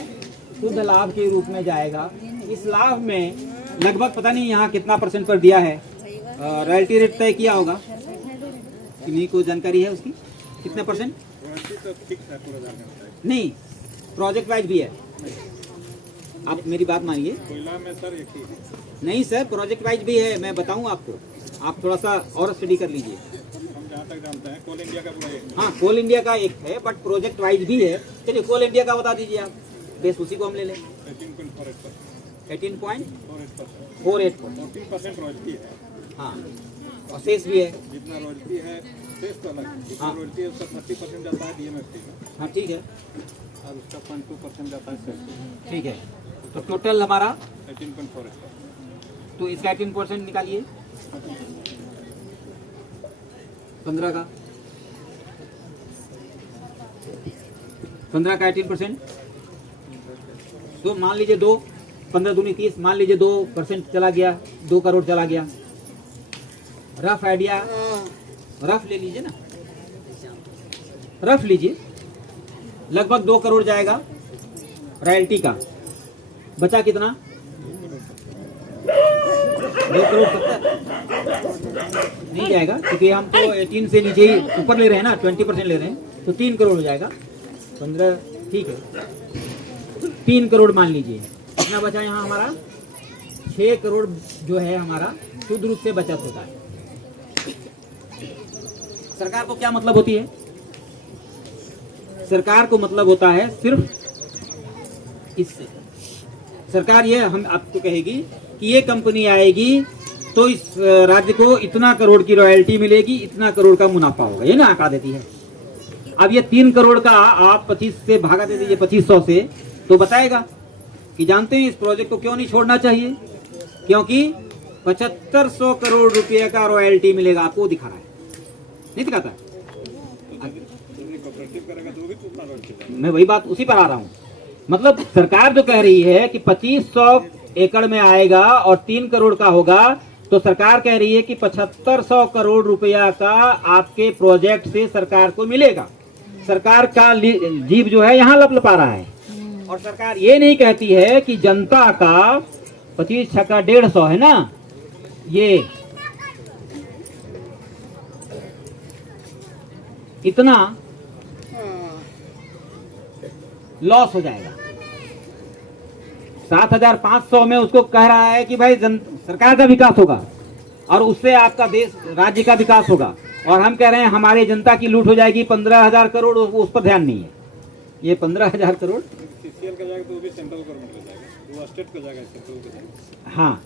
शुद्ध लाभ के रूप में जाएगा। इस लाभ में लगभग पता नहीं यहाँ कितना % पर दिया है, रॉयल्टी रेट तय किया होगा, किन्हीं को जानकारी है उसकी, कितने %? रॉयल्टी तो फिक्स है पूरा जानकारी नहीं, प्रोजेक्ट वाइज भी है। आप मेरी बात मानिए। कोयला में सर एक ही है। नहीं सर, प्रोजेक्ट वाइज भी है, मैं बताऊं आपको, आप थोड़ा सा और स्टडी कर लीजिए। हम जहाँ तक जानते हैं कोल इंडिया का पूरा एक है। हाँ, कोल इंडिया का एक है, बट प्रोजेक्ट वाइज भी है। चलिए कोल इंडिया का बता दीजिए आप, बेस उसी को हम ले लें। 18.48%। 18.48%। 14% रॉयल्टी है। हाँ, और शेष भी है। जितना रॉयल्टी है शेष तो अलग, जितना हाँ। रॉयल्टी है उसका 30% जाता है डीएमएफटी का, हाँ ठीक है, और उसका 0.2% जाता है सेस। ठीक है। तो टोटल हमारा 18.48। तो इसका 18% निकालिए, 15 का 18%। तो मान लीजिए 2, 15 दूनी 30, मान लीजिए 2% चला गया, 2 करोड़ चला गया। रफ आइडिया, रफ ले लीजिए ना, रफ लीजिए, लगभग 2 करोड़ जाएगा रॉयल्टी का। बचा कितना? 2 करोड़ 70 नहीं जाएगा, क्योंकि हम तो 18 से नीचे ही ऊपर ले रहे हैं ना, 20% ले रहे हैं, तो 3 करोड़ हो जाएगा। 15 ठीक है, 3 करोड़ मान लीजिए। कितना बचा यहाँ हमारा? 6 करोड़ जो है हमारा शुद्ध रूप से बचत होता है। सरकार को क्या मतलब होती है? सरकार को मतलब होता है सिर्फ इससे। सरकार ये हम आपको कहेगी कि ये कंपनी आएगी तो इस राज्य को इतना करोड़ की रॉयल्टी मिलेगी, इतना करोड़ का मुनाफा होगा, ये ना आंकड़ा देती है। अब ये 3 करोड़ का आप 25 से भागा दे दीजिए, 2500 से, तो बताएगा कि जानते हैं इस प्रोजेक्ट को क्यों नहीं छोड़ना चाहिए, क्योंकि 7500 करोड़ रुपए का रॉयल्टी मिलेगा। आपको दिखा रहा है, नहीं दिखाता है? कोऑपरेटिव करेगा तो भी उतना रॉयल्टी। मैं वही बात उसी पर आ रहा हूँ। मतलब सरकार जो कह रही है कि 2500 एकड़ में आएगा और 3 करोड़ का होगा, तो सरकार कह रही है कि 7500 करोड़ रुपया का आपके प्रोजेक्ट से सरकार को मिलेगा। सरकार का जीव जो है यहाँ लपलपा रहा है, और सरकार ये नहीं कहती है कि जनता का 25 छक्का 150 है ना, ये इतना लॉस हो जाएगा। 7500 में उसको कह रहा है कि भाई सरकार का विकास होगा और उससे आपका देश राज्य का विकास होगा, और हम कह रहे हैं हमारी जनता की लूट हो जाएगी 15,000 करोड़, उस पर ध्यान नहीं है। ये 15,000 करोड़ सीसीएल का जाएगा तो वो भी सेंट्रल गवर्नमेंट का जाएगा, वो स्टेट का जाएगा, सेंट्रल का जाएगा। हाँ,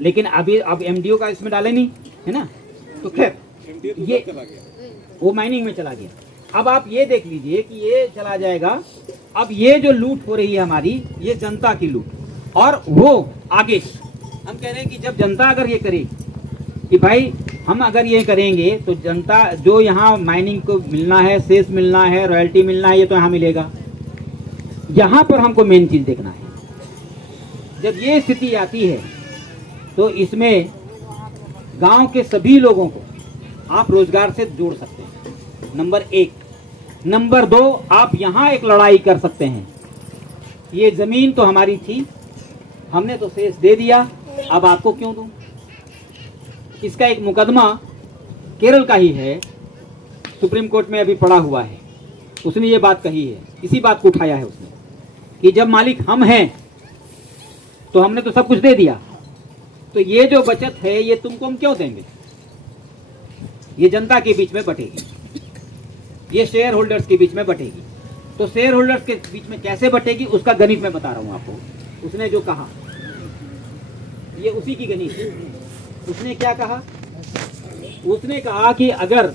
लेकिन अभी अब एमडीओ का इसमें डाले नहीं है ना, तो खैर ये चला गया, वो माइनिंग में चला गया। अब आप ये देख लीजिए कि ये चला जाएगा। अब ये जो लूट हो रही है हमारी, ये जनता की लूट, और वो आगे हम कह रहे हैं कि जब जनता अगर ये करे कि भाई हम अगर ये करेंगे तो जनता जो यहाँ माइनिंग को मिलना है, शेष मिलना है, रॉयल्टी मिलना है, ये तो यहाँ मिलेगा। यहाँ पर हमको मेन चीज देखना है। जब ये स्थिति आती है तो इसमें गांव के सभी लोगों को आप रोजगार से जोड़ सकते हैं, नंबर 1। नंबर 2, आप यहाँ एक लड़ाई कर सकते हैं। ये जमीन तो हमारी थी, हमने तो शेष दे दिया, अब आपको क्यों दूं? इसका एक मुकदमा केरल का ही है, सुप्रीम कोर्ट में अभी पड़ा हुआ है। उसने ये बात कही है, इसी बात को उठाया है उसने कि जब मालिक हम हैं तो हमने तो सब कुछ दे दिया, तो ये जो बचत है ये तुमको हम क्यों देंगे? ये जनता के बीच में बटेगी, ये शेयर होल्डर्स के बीच में बटेगी। तो शेयर होल्डर्स के बीच में कैसे बटेगी उसका गणित मैं बता रहा हूं आपको। उसने जो कहा ये उसी की गणित है। उसने क्या कहा? उसने कहा कि अगर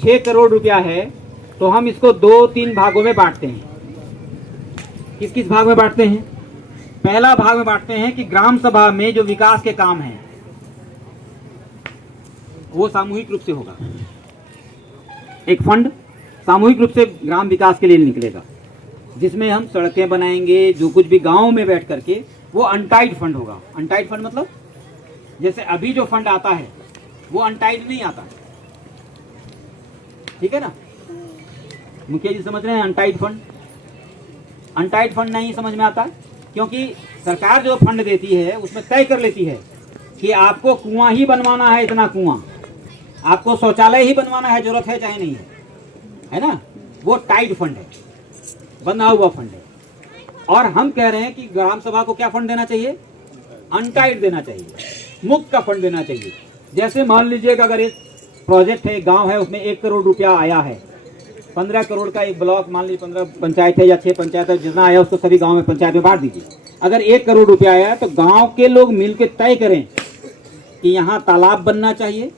6 करोड़ रुपया है तो हम इसको 2-3 भागों में बांटते हैं। किस किस भाग में बांटते हैं? पहला भाग में बांटते हैं कि ग्राम सभा में जो विकास के काम हैं वो सामूहिक रूप से होगा। एक फंड सामूहिक रूप से ग्राम विकास के लिए निकलेगा, जिसमें हम सड़कें बनाएंगे, जो कुछ भी गांव में बैठ करके, वो अनटाइड फंड होगा। अनटाइड फंड मतलब जैसे अभी जो फंड आता है वो अनटाइड नहीं आता, ठीक है ना? मुखिया जी समझ रहे हैं? अनटाइड फंड, अनटाइड फंड नहीं समझ में आता, क्योंकि सरकार जो फंड देती है उसमें तय कर लेती है कि आपको कुआं ही बनवाना है, इतना कुआं, आपको शौचालय ही बनवाना है, जरूरत है चाहे नहीं है ना? वो टाइड फंड है, बंधा हुआ फंड है। और हम कह रहे हैं कि ग्राम सभा को क्या फंड देना चाहिए? अनटाइड देना चाहिए, मुक्त का फंड देना चाहिए। जैसे मान लीजिएगा अगर एक प्रोजेक्ट है, गांव है, उसमें 1 करोड़ रुपया आया है, 15 करोड़ का एक ब्लॉक, मान लीजिए 15 पंचायत है या 6 पंचायत है, जितना आया उसको सभी गांव में पंचायत में बांट दीजिए। अगर 1 करोड़ रुपया आया है तो गांव के लोग मिलकर तय करें कि यहाँ तालाब बनना चाहिए,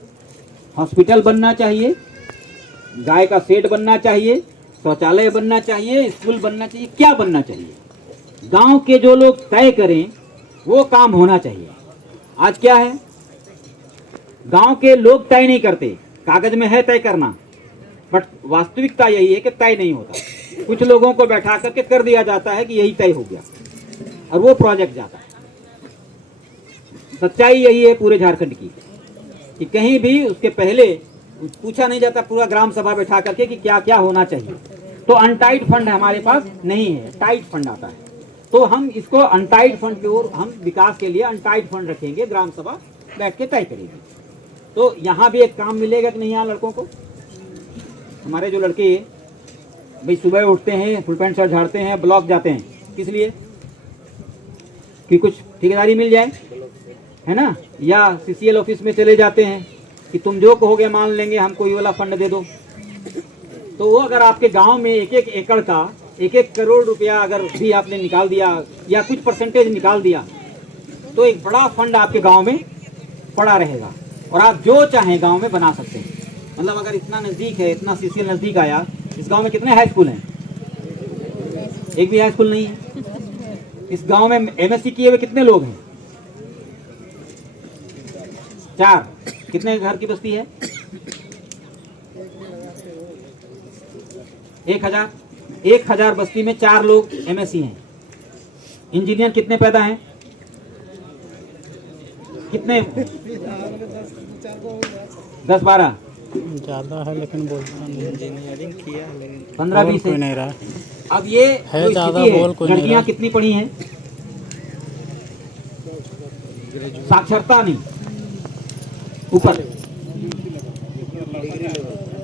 हॉस्पिटल बनना चाहिए, गाय का शेड बनना चाहिए, शौचालय बनना चाहिए, स्कूल बनना चाहिए, क्या बनना चाहिए, गांव के जो लोग तय करें वो काम होना चाहिए। आज क्या है, गांव के लोग तय नहीं करते, कागज में है तय करना, बट वास्तविकता यही है कि तय नहीं होता। कुछ लोगों को बैठा करके कर दिया जाता है कि यही तय हो गया और वो प्रोजेक्ट जाता है। सच्चाई यही है पूरे झारखंड की कि कहीं भी उसके पहले पूछा नहीं जाता पूरा ग्राम सभा बैठा करके कि क्या क्या होना चाहिए। तो अनटाइड फंड हमारे पास नहीं है, टाइट फंड आता है। तो हम इसको अनटाइड फंड की ओर, हम विकास के लिए अनटाइड फंड रखेंगे, ग्राम सभा बैठ के तय करेगी। तो यहाँ भी एक काम मिलेगा कि नहीं यहाँ लड़कों को? हमारे जो लड़के भाई सुबह उठते हैं, फुल पैंट शर्ट झाड़ते हैं, ब्लॉक जाते हैं, किस लिए? कि कुछ ठेकेदारी मिल जाए, है ना? या सीसीएल ऑफिस में चले जाते हैं कि तुम जो कहोगे मान लेंगे, हमको ये वाला फंड दे दो। तो वो अगर आपके गांव में 1-1 एकड़ का 1-1 करोड़ रुपया अगर भी आपने निकाल दिया या कुछ परसेंटेज निकाल दिया, तो एक बड़ा फंड आपके गांव में पड़ा रहेगा और आप जो चाहें गांव में बना सकते हैं। मतलब अगर इतना नज़दीक है, इतना सीसीएल नज़दीक आया, इस गांव में कितने हाई स्कूल हैं? एक भी हाई स्कूल नहीं है। इस गांव में एमएससी किए हुए कितने लोग हैं? 4। कितने घर की बस्ती है? 1000 बस्ती में 4 लोग एमएससी हैं। इंजीनियर कितने पैदा हैं? कितने? 10-12 ज्यादा है, लेकिन बोलता नहीं। इंजीनियरिंग किया लेकिन 15-20 कोई नहीं रहा अब ये है, ज्यादा बोल कोई नहीं लड़कियां रहा। कितनी पढ़ी हैं? साक्षरता नहीं, ऊपर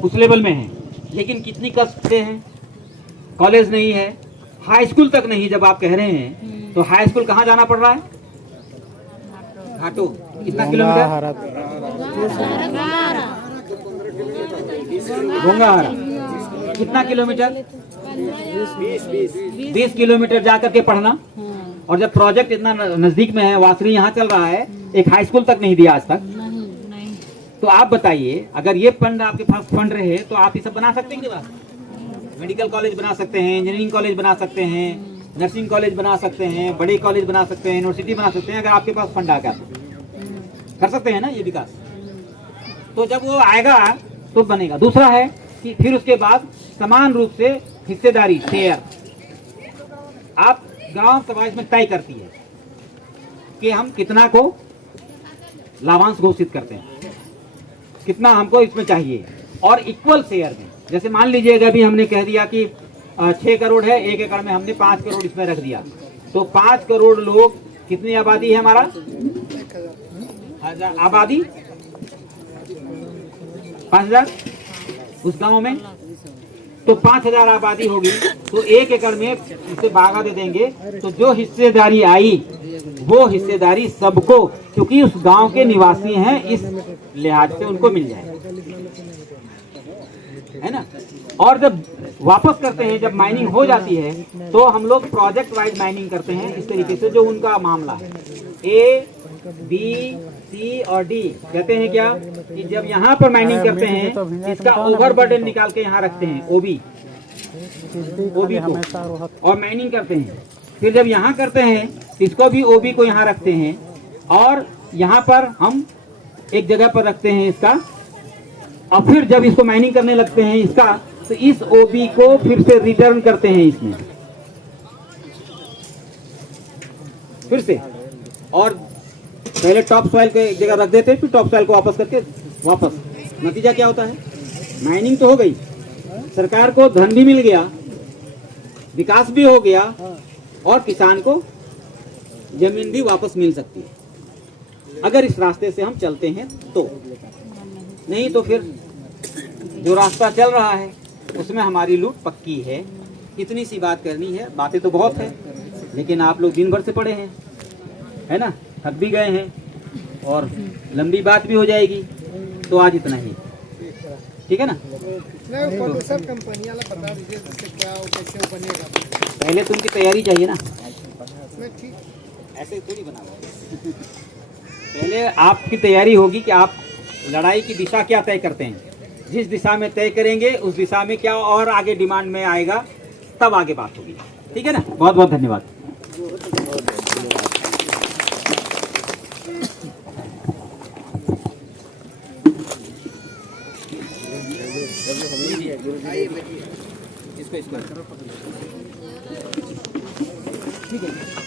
उस लेवल में है, लेकिन कितनी कष्ट से हैं? कॉलेज नहीं है, हाई स्कूल तक नहीं। जब आप कह रहे हैं तो हाई स्कूल कहाँ जाना पड़ रहा है? घाटो। कितना किलोमीटर? गोंगाहारा। कितना किलोमीटर? 20 किलोमीटर जाकर के पढ़ना। और जब प्रोजेक्ट इतना नजदीक में है, वासरी यहाँ चल रहा है, एक हाई स्कूल तक नहीं दिया आज तक। तो आप बताइए, अगर ये फंड आपके पास फंड रहे तो आप ये सब बना सकते हैं? मेडिकल कॉलेज बना सकते हैं, इंजीनियरिंग कॉलेज बना सकते हैं, नर्सिंग कॉलेज बना सकते हैं, बड़े कॉलेज बना सकते हैं, यूनिवर्सिटी बना सकते हैं। अगर आपके पास फंड आ गया तो कर सकते हैं ना ये विकास। तो जब वो आएगा तो बनेगा। दूसरा है कि फिर उसके बाद समान रूप से हिस्सेदारी, शेयर, आप गांव सभा इसमें तय करती है कि हम कितना को लाभांश घोषित करते हैं, कितना हमको इसमें चाहिए, और इक्वल शेयर में जैसे मान लीजिएगा अभी हमने कह दिया कि 6 करोड़ है, 1 एकड़ में हमने 5 करोड़ इसमें रख दिया, तो 5 करोड़ लोग, कितनी आबादी है हमारा? आबादी 5000 उस गांव में, तो 5000 आबादी होगी, तो 1 एकड़ में उसे भागा दे देंगे, तो जो हिस्सेदारी आई वो हिस्सेदारी सबको, क्योंकि उस गांव के निवासी हैं, इस लिहाज से उनको मिल जाए, है ना। और जब वापस करते हैं, जब माइनिंग हो जाती है, तो हम लोग प्रोजेक्ट वाइज माइनिंग करते हैं इस तरीके से, जो उनका मामला है। ए, बी, सी और डी कहते हैं क्या कि जब यहाँ पर माइनिंग करते हैं, इसका ओवरबर्डन निकाल के यहाँ रखते हैं, ओबी को, और माइनिंग करते हैं। फिर जब यहाँ करते हैं, इसको भी ओबी को यहाँ रखते हैं, और यहाँ पर हम एक जगह पर रखते हैं इसका, और फिर जब इसको माइनिंग करने लगते हैं इसका, तो इस ओबी को फिर से रिटर्न करते हैं इसमें फिर से, और पहले टॉप सॉइल को एक जगह रख देते हैं, फिर टॉप सॉइल को वापस करके वापस। नतीजा क्या होता है? माइनिंग तो हो गई, सरकार को धन भी मिल गया, विकास भी हो गया, और किसान को जमीन भी वापस मिल सकती है, अगर इस रास्ते से हम चलते हैं तो। नहीं तो फिर जो रास्ता चल रहा है उसमें हमारी लूट पक्की है। इतनी सी बात करनी है, बातें तो बहुत है, लेकिन आप लोग दिन भर से पड़े हैं, है ना, थक भी गए हैं, और लंबी बात भी हो जाएगी, तो आज इतना ही, ठीक है ना। सब कंपनी वाला बता दीजिए क्या हो, कैसे हो बनेगा। पहले तो उनकी तैयारी चाहिए ना, ठीक, ऐसे थोड़ी बनाओ। पहले आपकी तैयारी होगी कि आप लड़ाई की दिशा क्या तय करते हैं, जिस दिशा में तय करेंगे उस दिशा में क्या और आगे डिमांड में आएगा, तब आगे बात होगी, ठीक है ना। बहुत बहुत धन्यवाद। इसको ठीक है।